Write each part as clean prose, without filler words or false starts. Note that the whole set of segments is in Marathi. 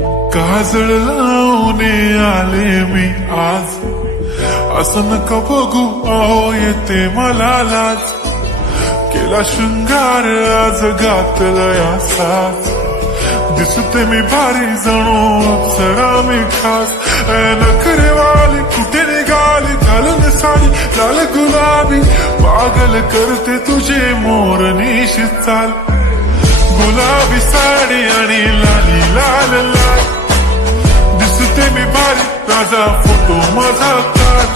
काजळ लावून आले मी आज, असं नका बघू अहो येते मला लाज. केला शृंगार आज घातलाय असाच, दिसते मी भारी जणू अप्सरा मी खास. नखरेवाली कुठे निघाली घालून साडी लाल गुलाबी, पागल करते तुझे मोरनीशी चाल. गुलाबी साडी आणि लाली लाल लाल, दिसते मी भारी राजा फोटो माझा काढ.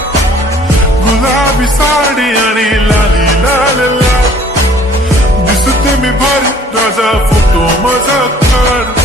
गुलाबी साडी आणि लाली लाल लाल, दिसते मी भारी राजा फोटो माझा काढ.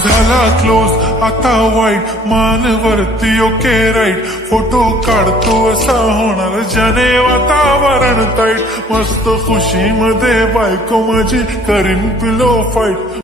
झाला क्लोज आता वाईट, मान वरती ओके राईट. फोटो काढतो असा होणार ज्याने वातावरण ताईट. मस्त खुशी मध्ये बायको माझी करीन पिलो फाईट.